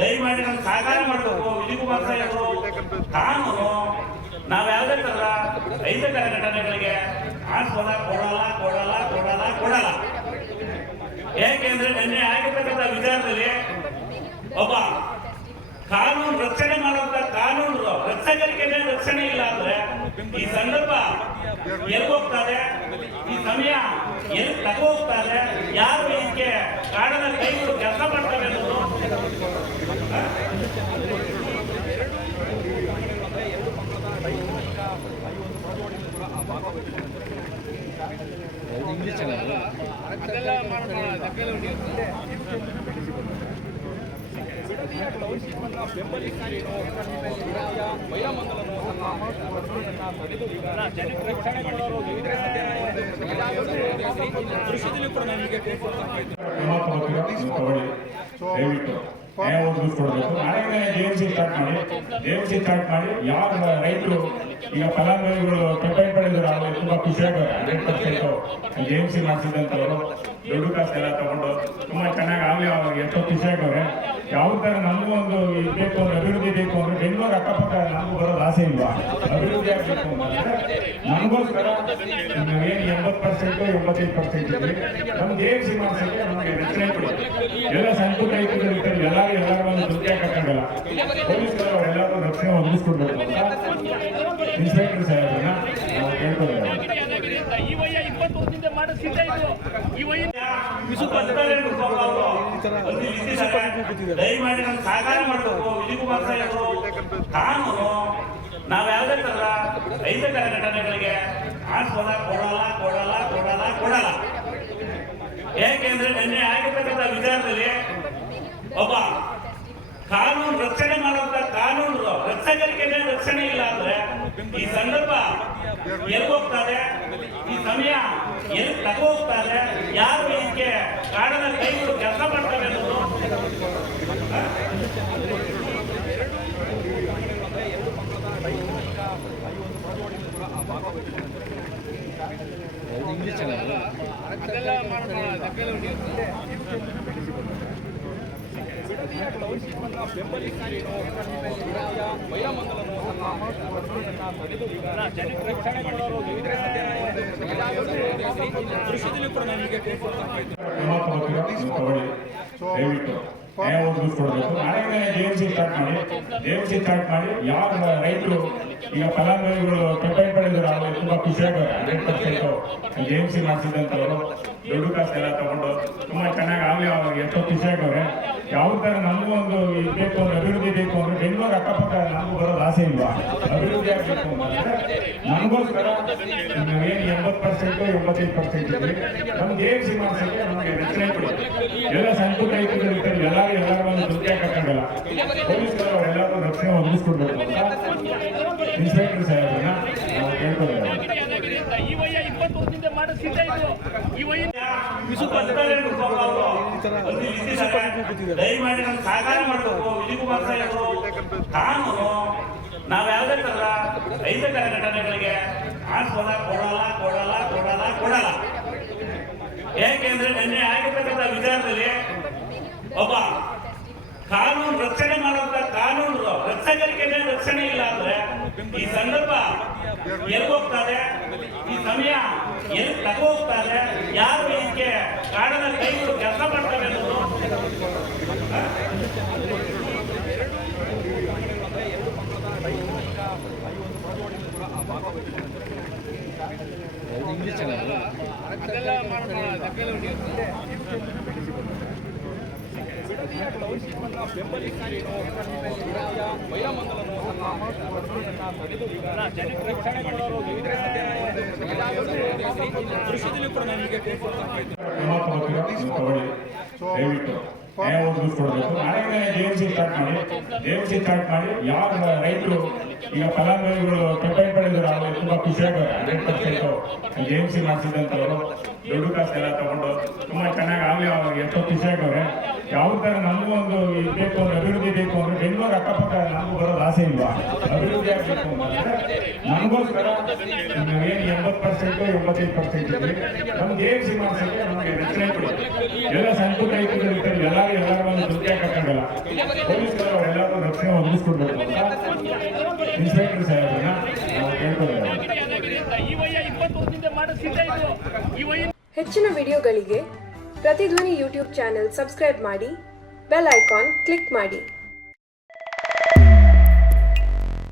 ದಯಮಾಡಿ ನಮ್ಗೆ ಸಹಕಾರ ಮಾಡಬೇಕು. ವಿಜಯಕುಮಾರ್ ಸಾಹೇಬರು ಕಾನೂನು ನಾವು ಯಾವುದೇ ತರ ಅಹಿತಕರ ಘಟನೆಗಳಿಗೆ ಆಸ್ಪದ ಕೊಡಲ್ಲ. ಏಕೆಂದ್ರೆ ನಿನ್ನೆ ಆಗಿರ್ತಕ್ಕಂಥ ವಿಚಾರದಲ್ಲಿ ಒಬ್ಬ ಕಾನೂನು ರಕ್ಷಣೆ ಮಾಡುವಂತ ಕಾನೂನು ರಕ್ಷಕರಿಗೆ ರಕ್ಷಣೆ ಇಲ್ಲ ಅಂದ್ರೆ ಈ ಸಂದರ್ಭ ಎಲ್ಲಿ ಹೋಗ್ತಾರೆ, ಈ ಸಮಯ ಎಲ್ಲಿ ತಗೋಗ್ತಾರೆ, ಯಾರು ಇದಕ್ಕೆ ಕಾರಣದ ಕೈಗಳು ಕೆಲಸ ಮಾಡ್ತಾರೆ ಅನ್ನೋದು ನ್ಯಾಯ ಒದಗಿಸ್ಕೊಡ್ಬೇಕು. ನಾಳೆ ಜೆಎಂಸಿ ಸ್ಟಾರ್ಟ್ ಮಾಡಿ ಯಾವ ರೈತರು ಈಗ ಫಲಾನುಭವಿಗಳು ಪೇಮೆಂಟ್ ಪಡೆದ್ರು ಅವರು ತುಂಬಾ ಖುಷಿಯಾಗವ್ರೆ. 100% ಜೆಎಂಸಿ ಮಾಡಿಸಿದಂಥವ್ರು ದುಡ್ಡು ಕಾಸು ಎಲ್ಲ ತಗೊಂಡು ತುಂಬಾ ಚೆನ್ನಾಗಿ ಆಗಲಿ ಅವ್ರಿಗೆ ಎಷ್ಟೋ ಖುಷಿಯಾಗವ್ರೆ. ಯಾವ ತರ ನಮಗೂ ಒಂದು ಬೇಕು ಅಂದ್ರೆ ಅಭಿವೃದ್ಧಿ ಬೇಕು ಅಂದ್ರೆ ಬೆಂಗಳೂರು ಅಕ್ಕಪಕ್ಕ ನಮಗೂ ಬರೋದು ಆಸೆ ಇಲ್ವಾ? ಅಭಿವೃದ್ಧಿ ಆಗಬೇಕು ಅಂತಂದ್ರೆ ನಮಗೋಸ್ಕರ ನಾವೇನು 80% 85% ಇದ್ವಿ. ನಮ್ಗೆ ಜೆಎಂಸಿ ಮಾಡಿಸೋಕ್ಕೆ ನಮಗೆ ರಕ್ಷಣೆ ಕೊಡಿ. ಎಲ್ಲ ಸಣ್ಣ ರೈತರು ಇರ್ತಾರೆ, ಎಲ್ಲರೂ ಒಂದು ದುಡ್ಡು ಹಾಕಕ್ಕಾಗಲ್ಲ. ಪೊಲೀಸರು ಅವರೆಲ್ಲರೂ ರಕ್ಷಣೆ ಒದಗಿಸ್ಕೊಡ್ಬೇಕು ಅಂತ ಇನ್ಸ್ಪೆಕ್ಟರ್ ಸಾಹೇಬ್ರನ್ನ ನಾವು ಕೇಳ್ಕೊಳ್ತೇವೆ. ದಯಮಾಡಿ ನಮ್ಗೆ ಸಹಕಾರ ಮಾಡಬೇಕು. ವಿಜಯಕುಮಾರ್ ಸಾಹೇಬರು ಕಾನೂನು ನಾವು ಯಾವುದೇ ತರ ಅಹಿತಕರ ಘಟನೆಗಳಿಗೆ ಆಸ್ಪದ ಕೊಡಲ್ಲ. ಏಕೆಂದ್ರೆ ನಿನ್ನೆ ಆಗಿರ್ತಕ್ಕಂಥ ವಿಚಾರದಲ್ಲಿ ಒಬ್ಬ ಕಾನೂನು ರಕ್ಷಣೆ ಮಾಡುವಂತ ಕಾನೂನು ರಕ್ಷಕರಿಗೆ ರಕ್ಷಣೆ ಇಲ್ಲ ಅಂದ್ರೆ ಈ ಸಂದರ್ಭ ಎಲ್ಲಿ ಹೋಗ್ತಾರೆ, ಈ ಸಮಯ ಎಲ್ಲಿ ತಗೋಗ್ತಾರೆ, ಯಾರು ಇದಕ್ಕೆ ಕಾರಣದ ಕೈಗಳು ಕೆಲಸ ಮಾಡ್ತಾರೆ ಅನ್ನೋದು ನ್ಯಾಯ ಒದಗಿಸ್ಕೊಡ್ಬೇಕು. ನಾಳೆ ಜೆಎಂಸಿ ಸ್ಟಾರ್ಟ್ ಮಾಡಿ ಯಾವ ರೈತರು ಈಗ ಫಲಾನುಭವಿಗಳು ಪೇಮೆಂಟ್ ಪಡೆದ್ರು ಅವರು ತುಂಬಾ ಖುಷಿಯಾಗವ್ರೆ. 100% ಜೆಎಂಸಿ ಮಾಡಿಸಿದಂಥವ್ರು ದುಡ್ಡು ಕಾಸು ಎಲ್ಲ ತಗೊಂಡು ತುಂಬಾ ಚೆನ್ನಾಗಿ ಆಗಲಿ ಅವ್ರಿಗೆ ಎಷ್ಟೋ ಖುಷಿಯಾಗವ್ರೆ. ಯಾವ ತರ ನಮಗೂ ಒಂದು ಬೇಕು ಅಂದ್ರೆ ಅಭಿವೃದ್ಧಿ ಬೇಕು ಅಂದ್ರೆ ಬೆಂಗಳೂರು ಅಕ್ಕಪಕ್ಕ ನಮಗೂ ಬರೋದು ಆಸೆ ಇಲ್ವಾ? ಅಭಿವೃದ್ಧಿ ಆಗಬೇಕು ಅಂತಂದ್ರೆ ನಮಗೋಸ್ಕರ ನಾವೇನು 80% 85% ಇದ್ವಿ. ನಮ್ಗೆ ಜೆಎಂಸಿ ಮಾಡಿಸೋಕ್ಕೆ ನಮಗೆ ರಕ್ಷಣೆ ಕೊಡಿ. ಎಲ್ಲ ಸಣ್ಣ ರೈತರು ಇರ್ತಾರೆ, ಎಲ್ಲರೂ ಒಂದು ದುಡ್ಡು ಹಾಕಕ್ಕಾಗಲ್ಲ. ಪೊಲೀಸರು ಅವರೆಲ್ಲರೂ ರಕ್ಷಣೆ ಒದಗಿಸ್ಕೊಡ್ಬೇಕು ಅಂತ ಇನ್ಸ್ಪೆಕ್ಟರ್ ಸಾಹೇಬ್ರನ್ನ ನಾವು ಕೇಳ್ಕೊಳ್ತೇವೆ. ದಯಮಾಡಿ ನಮ್ಗೆ ಸಹಕಾರ ಮಾಡಬೇಕು. ವಿಜಯಕುಮಾರ್ ಸಾಹೇಬರು ಕಾನೂನು ನಾವು ಯಾವುದೇ ತರ ಅಹಿತಕರ ಘಟನೆಗಳಿಗೆ ಆಸ್ಪದ ಕೊಡಲ್ಲ. ಏಕೆಂದ್ರೆ ನಿನ್ನೆ ಆಗಿರ್ತಕ್ಕಂಥ ವಿಚಾರದಲ್ಲಿ ಒಬ್ಬ ಕಾನೂನು ರಕ್ಷಣೆ ಮಾಡುವಂತ ಕಾನೂನು ರಕ್ಷಕರಿಗೆ ರಕ್ಷಣೆ ಇಲ್ಲ ಅಂದ್ರೆ ಈ ಸಂದರ್ಭ ಎಲ್ಲಿ ಹೋಗ್ತಾರೆ, ಈ ಸಮಯ ಎಲ್ಲಿ ತಗೋಗ್ತಾರೆ, ಯಾರು ಇದಕ್ಕೆ ಕಾರಣದ ಕೈಗಳು ಕೆಲಸ ಮಾಡ್ತಾರೆ ಅನ್ನೋದು ದಯವಿಟ್ಟು ನ್ಯಾಯ ಒದಗಿಸ್ಕೊಡ್ಬೇಕು. ನಾಳೆಗೆ ಜೆಎಂಸಿ ಸ್ಟಾರ್ಟ್ ಮಾಡಿ ಯಾರು ರೈತರು ಈಗ ಫಲಾನುಭವಿಗಳು ಪೇಮೆಂಟ್ ಪಡೆದ್ರು ಅವ್ರಿಗೆ ತುಂಬಾ ಖುಷಿಯಾಗವ್ರೆ. 100% ಜೆಎಂಸಿ ಮಾಡಿಸಿದಂತವರು ದುಡ್ಡು ಕಾಸು ಎಲ್ಲ ತಗೊಂಡು ತುಂಬಾ ಚೆನ್ನಾಗಿ ಆಗಲಿ ಅವ್ರಿಗೆ ಎಷ್ಟೋ ಖುಷಿಯಾಗವ್ರೆ. ಯಾವ ತರ ನಮಗೂ ಒಂದು ಬೇಕು ಅಂದ್ರೆ ಅಭಿವೃದ್ಧಿ ಬೇಕು ಅಂದ್ರೆ ಬೆಂಗಳೂರು ಅಕ್ಕಪಕ್ಕ ನಮಗೂ ಬರೋದು ಆಸೆ ಇಲ್ವಾ? ಅಭಿವೃದ್ಧಿ ಆಗಬೇಕು ಅಂತಂದ್ರೆ ನಮಗೋಸ್ಕರ ಏನು 80% 85% ಇದ್ರಿ ನಮ್ಗೆ ಜೆಎಂಸಿ ಮಾಡಿಸೋಕೆ ನಮಗೆ ರಕ್ಷಣೆ ಕೊಡಿ. ಎಲ್ಲ ಸಣ್ಣ ಪುಟ್ಟ ರೈತರು ಇರ್ತಾರೆ, ಎಲ್ಲರೂ ಒಂದು ದುಡ್ಡು ಹಾಕಕ್ಕಾಗಲ್ಲ. ಪೊಲೀಸರು ಅವರೆಲ್ಲರೂ ರಕ್ಷಣೆ ಒದಗಿಸ್ಕೊಡ್ಬೇಕು ಅಂತ ಇನ್ಸ್ಪೆಕ್ಟರ್ ಸಾಹೇಬ್ರನ್ನ ನಾವು ಕೇಳ್ಕೊಳ್ತೇವೆ. ಹೆಚ್ಚಿನ ವಿಡಿಯೋಗಳಿಗೆ ಪ್ರತಿಧ್ವನಿ ಯೂಟ್ಯೂಬ್ ಚಾನೆಲ್ ಸಬ್ಸ್ಕ್ರೈಬ್ ಮಾಡಿ, ಬೆಲ್ ಐಕಾನ್ ಕ್ಲಿಕ್ ಮಾಡಿ.